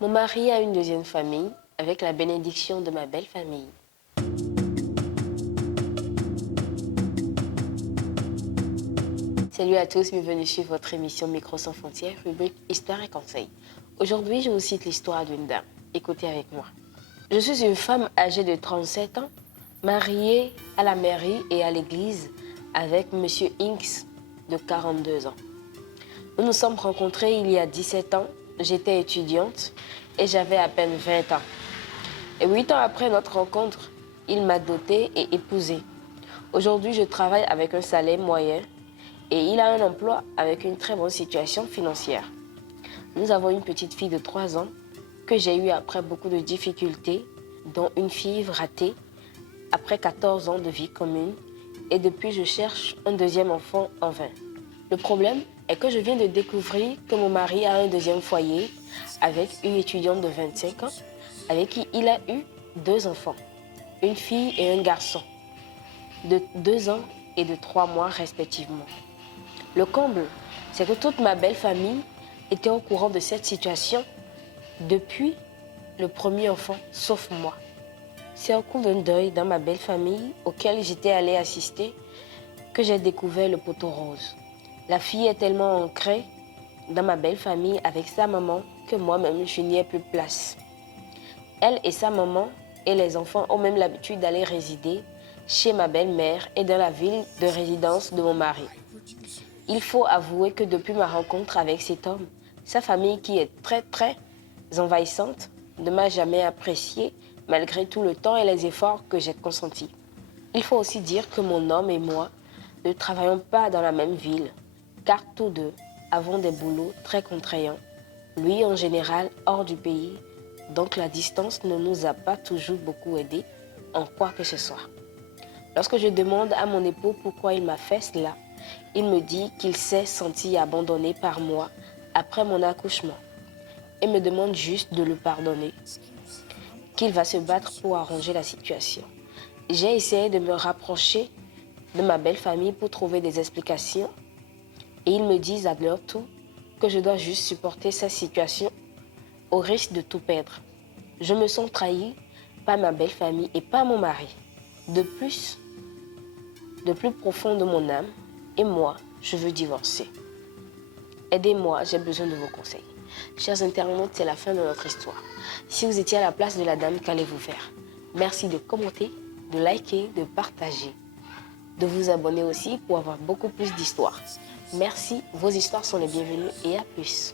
Mon mari a une deuxième famille avec la bénédiction de ma belle famille. Salut à tous, bienvenue sur votre émission Micro sans frontières, rubrique Histoire et conseils. Aujourd'hui, je vous cite l'histoire d'une dame. Écoutez avec moi. Je suis une femme âgée de 37 ans, mariée à la mairie et à l'église avec Monsieur Inks de 42 ans. Nous nous sommes rencontrés il y a 17 ans, j'étais étudiante et j'avais à peine 20 ans. Et 8 ans après notre rencontre, il m'a dotée et épousée. Aujourd'hui, je travaille avec un salaire moyen et il a un emploi avec une très bonne situation financière. Nous avons une petite fille de 3 ans que j'ai eue après beaucoup de difficultés, dont une fille ratée après 14 ans de vie commune et depuis je cherche un deuxième enfant en vain. Le problème est que je viens de découvrir que mon mari a un deuxième foyer avec une étudiante de 25 ans avec qui il a eu 2 enfants, une fille et un garçon de 2 ans et de 3 mois respectivement. Le comble, c'est que toute ma belle famille était au courant de cette situation depuis le premier enfant, sauf moi. C'est au cours d'un deuil dans ma belle famille auquel j'étais allée assister que j'ai découvert le poteau rose. La fille est tellement ancrée dans ma belle famille avec sa maman que moi-même je n'y ai plus place. Elle et sa maman et les enfants ont même l'habitude d'aller résider chez ma belle-mère et dans la ville de résidence de mon mari. Il faut avouer que depuis ma rencontre avec cet homme, sa famille qui est très envahissante ne m'a jamais appréciée malgré tout le temps et les efforts que j'ai consentis. Il faut aussi dire que mon homme et moi ne travaillons pas dans la même ville, car tous deux avons des boulots très contraignants. Lui en général hors du pays, donc la distance ne nous a pas toujours beaucoup aidés en quoi que ce soit. Lorsque je demande à mon époux pourquoi il m'a fait cela, il me dit qu'il s'est senti abandonné par moi après mon accouchement et me demande juste de le pardonner, qu'il va se battre pour arranger la situation. J'ai essayé de me rapprocher de ma belle famille pour trouver des explications et ils me disent à leur tour que je dois juste supporter cette situation au risque de tout perdre. Je me sens trahie par ma belle famille et par mon mari. De plus profond de mon âme, et moi, je veux divorcer. Aidez-moi, j'ai besoin de vos conseils. Chers internautes, c'est la fin de notre histoire. Si vous étiez à la place de la dame, qu'allez-vous faire? Merci de commenter, de liker, de partager, de vous abonner aussi pour avoir beaucoup plus d'histoires. Merci, vos histoires sont les bienvenues et à plus.